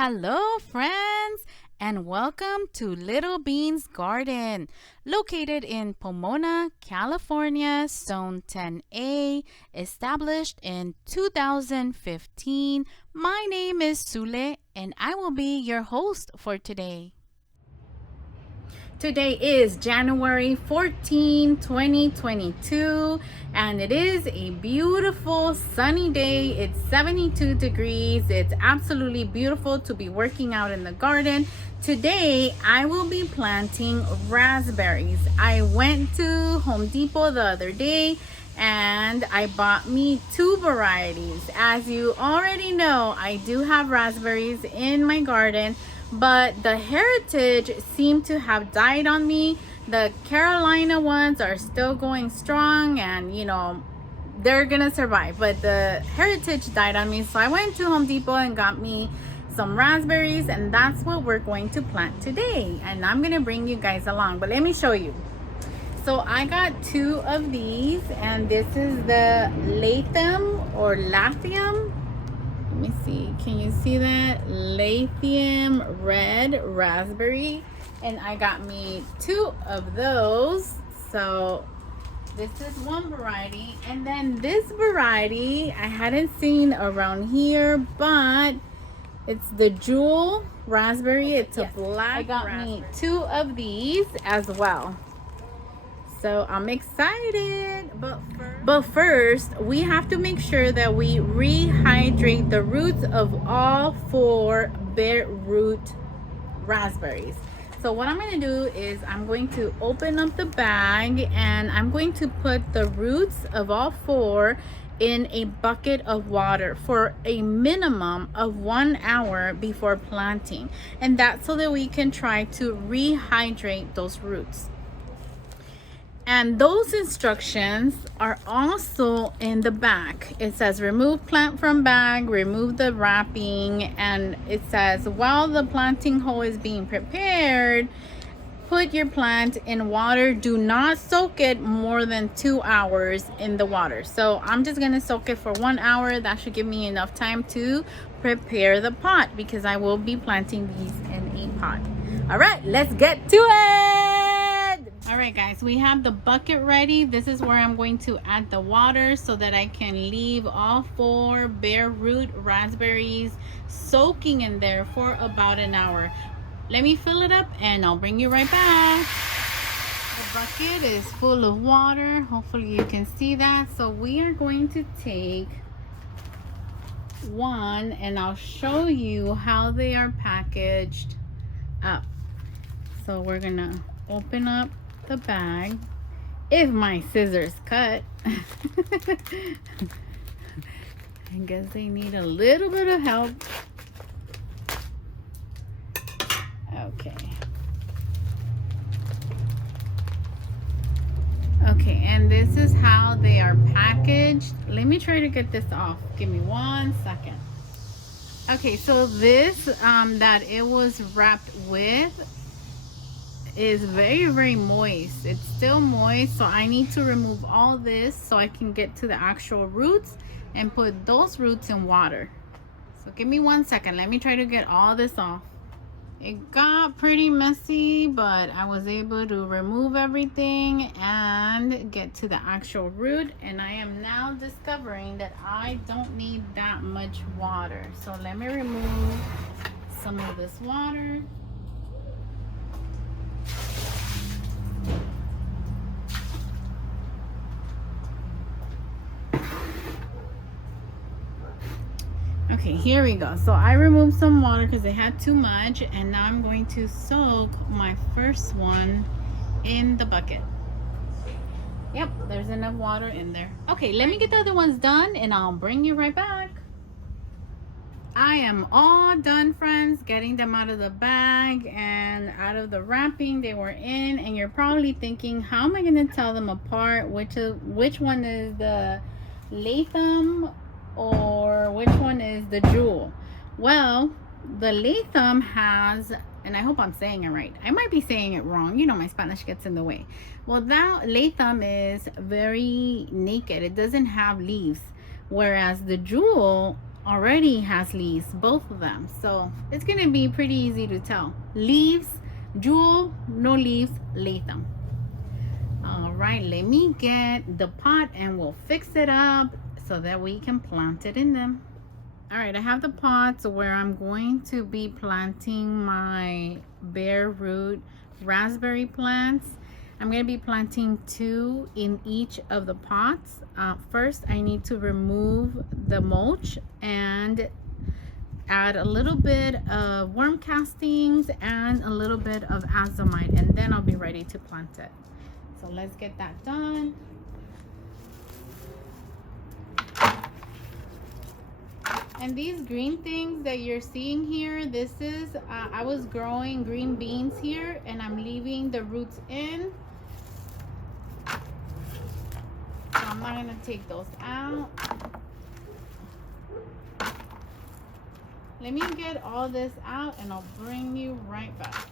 Hello, friends, and welcome to Little Bean's Garden, located in Pomona, California, Zone 10A, established in 2015. My name is Sule, and I will be your host for today. Today is January 14, 2022, and it is a beautiful sunny day. It's 72 degrees. It's absolutely beautiful to be working out in the garden. Today, I will be planting raspberries. I went to Home Depot the other day and I bought me two varieties. As you already know, I do have raspberries in my garden, but the heritage seem to have died on me. The Carolina ones are still going strong and they're gonna survive, but the heritage died on me. So I went to Home Depot and got me some raspberries, and that's what we're going to plant today, and I'm gonna bring you guys along. But let me show you. So I got two of these, and this is the Latham or Lathium. Let me see, can you see that? Lathium red raspberry. And I got me two of those. So this is one variety. And then this variety I hadn't seen around here, but it's the Jewel raspberry. It's a black I got raspberry. Me two of these as well. So I'm excited, but first we have to make sure that we rehydrate the roots of all four bare root raspberries. So what I'm going to do is I'm going to open up the bag and I'm going to put the roots of all four in a bucket of water for a minimum of 1 hour before planting, and that's so that we can try to rehydrate those roots. And those instructions are also in the back. It says remove plant from bag, remove the wrapping, and it says while the planting hole is being prepared, put your plant in water. Do not soak it more than 2 hours in the water. So I'm just gonna soak it for 1 hour. That should give me enough time to prepare the pot because I will be planting these in a pot. All right, let's get to it. All right, guys, we have the bucket ready. This is where I'm going to add the water so that I can leave all four bare root raspberries soaking in there for about an hour. Let me fill it up and I'll bring you right back. The bucket is full of water. Hopefully you can see that. So we are going to take one and I'll show you how they are packaged up. So we're gonna open up the bag if my scissors cut. I guess they need a little bit of help. Okay, and this is how they are packaged. Let me try to get this off. Give me 1 second. Okay, so this that it was wrapped with is very moist. It's still moist, so I need to remove all this so I can get to the actual roots and put those roots in water. So give me 1 second. Let me try to get all this off. It got pretty messy, but I was able to remove everything and get to the actual root, and I am now discovering that I don't need that much water. So let me remove some of this water. Okay, here we go. So I removed some water because it had too much, and now I'm going to soak my first one in the bucket. Yep, there's enough water in there. Okay, let me get the other ones done and I'll bring you right back. I am all done, friends, getting them out of the bag and out of the wrapping they were in, and you're probably thinking, how am I going to tell them apart? Which one is the Latham or which one is the Jewel? Well, the Latham has, and I hope I'm saying it right, I might be saying it wrong, my Spanish gets in the way. Well, that Latham is very naked. It doesn't have leaves, whereas the Jewel already has leaves, both of them. So it's gonna be pretty easy to tell. Leaves, Jewel, no leaves, Latham. All right, let me get the pot and we'll fix it up so that we can plant it in them. All right, I have the pots where I'm going to be planting my bare root raspberry plants. I'm going to be planting 2 in each of the pots. First, I need to remove the mulch and add a little bit of worm castings and a little bit of azomite, and then I'll be ready to plant it. So let's get that done. And these green things that you're seeing here, this is, I was growing green beans here and I'm leaving the roots in. So I'm not gonna take those out. Let me get all this out and I'll bring you right back.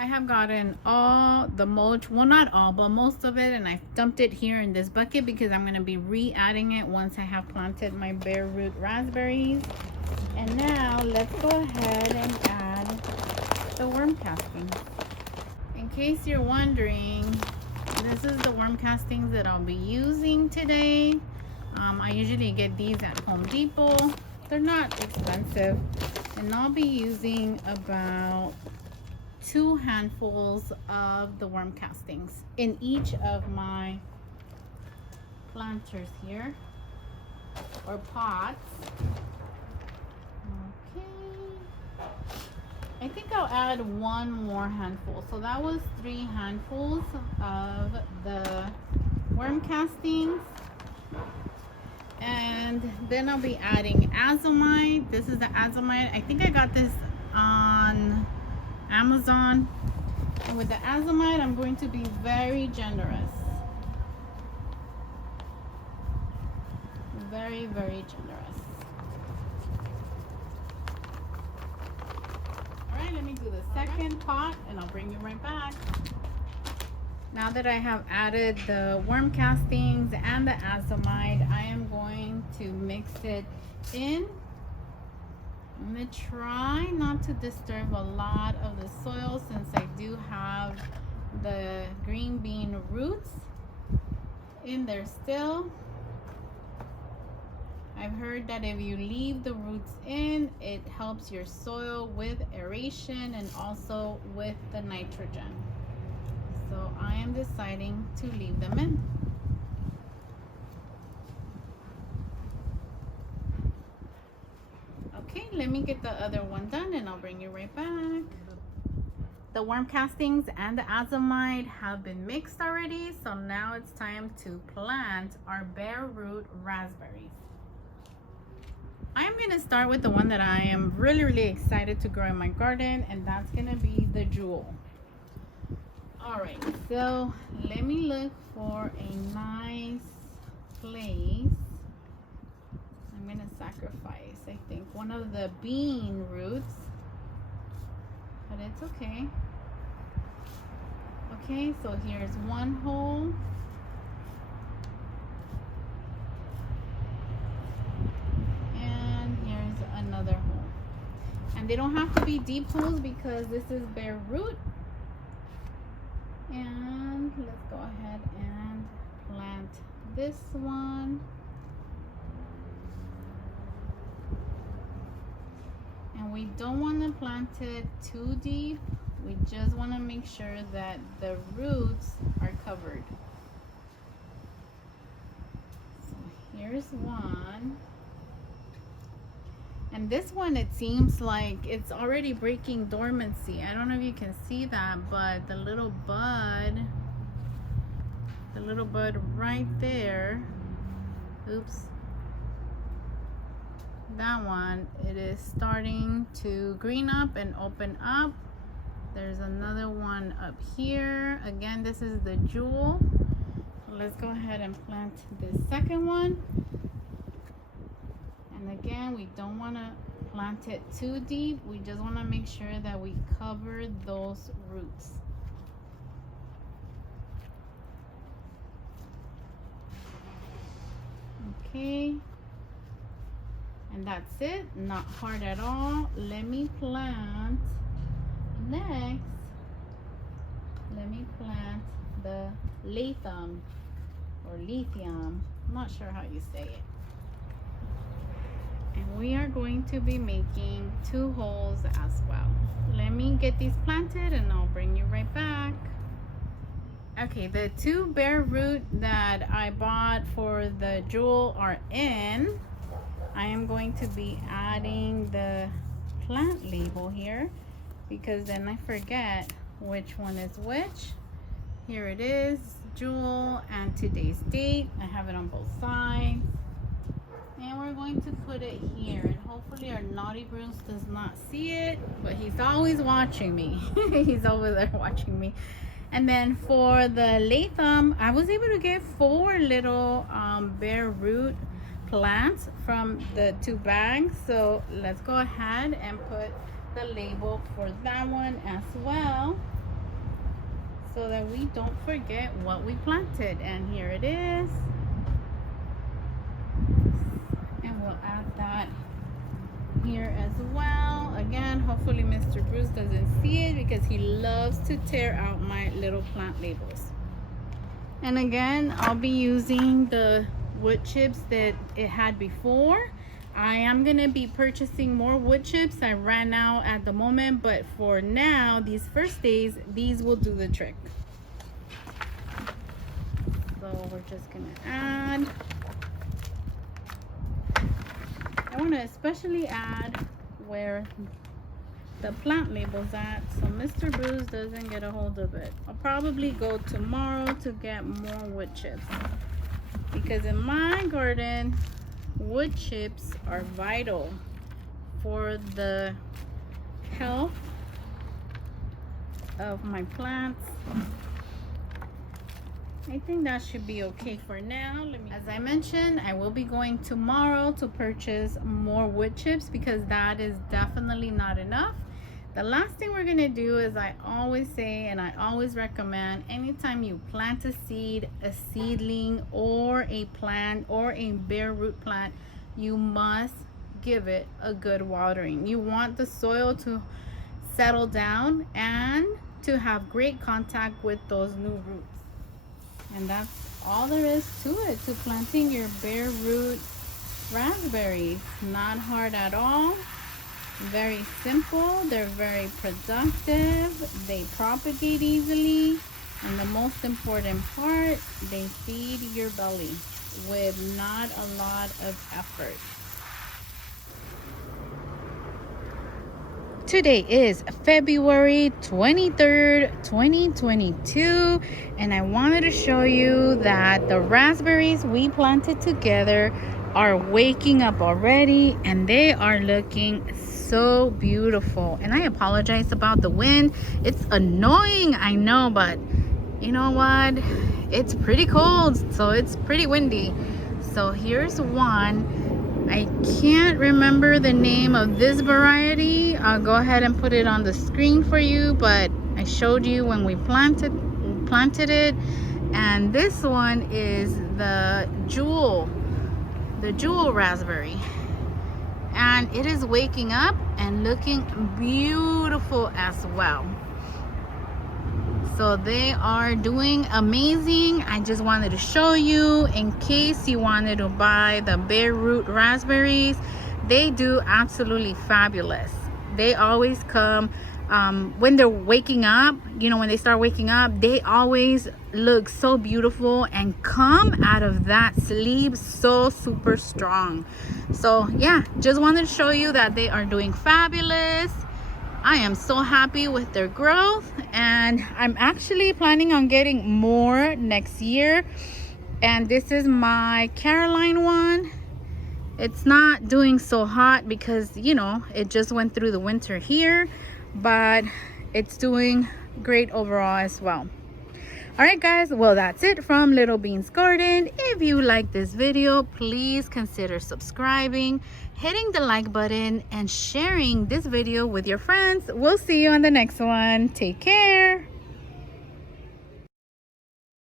I have gotten all the mulch, well not all, but most of it, and I dumped it here in this bucket because I'm going to be re-adding it once I have planted my bare root raspberries. And now let's go ahead and add the worm castings. In case you're wondering, this is the worm castings that I'll be using today. I usually get these at Home Depot. They're not expensive, and I'll be using about 2 handfuls of the worm castings in each of my planters here, or pots. Okay, I think I'll add 1 more handful, so that was 3 handfuls of the worm castings. And then I'll be adding azomite. This is the azomite. I think I got this on Amazon. And with the azomite, I'm going to be very generous. Very, very generous. All right, let me do the second pot and I'll bring you right back. Now that I have added the worm castings and the azomite, I am going to mix it in. I'm going to try not to disturb a lot of the soil since I do have the green bean roots in there still. I've heard that if you leave the roots in, it helps your soil with aeration and also with the nitrogen. So I am deciding to leave them in. Okay, let me get the other one done and I'll bring you right back. The worm castings and the azomite have been mixed already, so now it's time to plant our bare root raspberries. I'm going to start with the one that I am really excited to grow in my garden, and that's going to be the Jewel. Alright, so let me look for a nice place. I'm going to sacrifice, I think, one of the bean roots, but it's okay. Okay, so here's one hole. And here's another hole. And they don't have to be deep holes because this is bare root. And let's go ahead and plant this one. And we don't want to plant it too deep. We just want to make sure that the roots are covered. So here's one. And this one, it seems like it's already breaking dormancy. I don't know if you can see that, but the little bud right there, oops, that one, it is starting to green up and open up. There's another one up here. Again, this is the Jewel. Let's go ahead and plant the second one. And again, we don't want to plant it too deep. We just want to make sure that we cover those roots. Okay. And that's it, not hard at all. Let me plant next. Let me plant the lithium or lithium. I'm not sure how you say it. And we are going to be making 2 holes as well. Let me get these planted and I'll bring you right back. Okay, the 2 bare root that I bought for the jewel are in. I am going to be adding the plant label here because then I forget which one is which. Here it is, jewel and today's date. I have it on both sides. And we're going to put it here. And hopefully our naughty Bruce does not see it, but he's always watching me. He's over there watching me. And then for the latham, I was able to get 4 little bare root plants from the 2 bags. So let's go ahead and put the label for that one as well, so that we don't forget what we planted. And here it is. And we'll add that here as well. Again, hopefully Mr. Bruce doesn't see it because he loves to tear out my little plant labels. And again, I'll be using the wood chips that it had before. I am going to be purchasing more wood chips. I ran out at the moment, but for now, these first days, these will do the trick. So we're just going to add. I want to especially add where the plant label's at so Mr. Bruce doesn't get a hold of it. I'll probably go tomorrow to get more wood chips because in my garden wood chips are vital for the health of my plants. I think that should be okay for now. As I mentioned, I will be going tomorrow to purchase more wood chips because that is definitely not enough. The last thing we're gonna do is I always say and I always recommend, anytime you plant a seed, a seedling, or a plant or a bare root plant, you must give it a good watering. You want the soil to settle down and to have great contact with those new roots. And that's all there is to it, to planting your bare root raspberries. Not hard at all. Very simple. They're very productive. They propagate easily. And the most important part, they feed your belly with not a lot of effort. Today is February 23rd, 2022, and I wanted to show you that the raspberries we planted together are waking up already and they are looking so beautiful. And I apologize about the wind. It's annoying, I know, but you know what? It's pretty cold, so it's pretty windy. So here's one. I can't remember the name of this variety. I'll go ahead and put it on the screen for you, but I showed you when we planted it. And this one is the jewel raspberry. And it is waking up and looking beautiful as well. So they are doing amazing. I just wanted to show you in case you wanted to buy the bare root raspberries. They do absolutely fabulous. They always come when they're waking up, you know, when they start waking up, they always look so beautiful and come out of that sleep so super strong. So yeah, just wanted to show you that they are doing fabulous. I am so happy with their growth, and I'm actually planning on getting more next year. And this is my Caroline one. It's not doing so hot because, you know, it just went through the winter here, but it's doing great overall as well. All right guys, well, that's it from Little Beans Garden. If you like this video, please consider subscribing, hitting the like button, and sharing this video with your friends. We'll see you on the next one. Take care.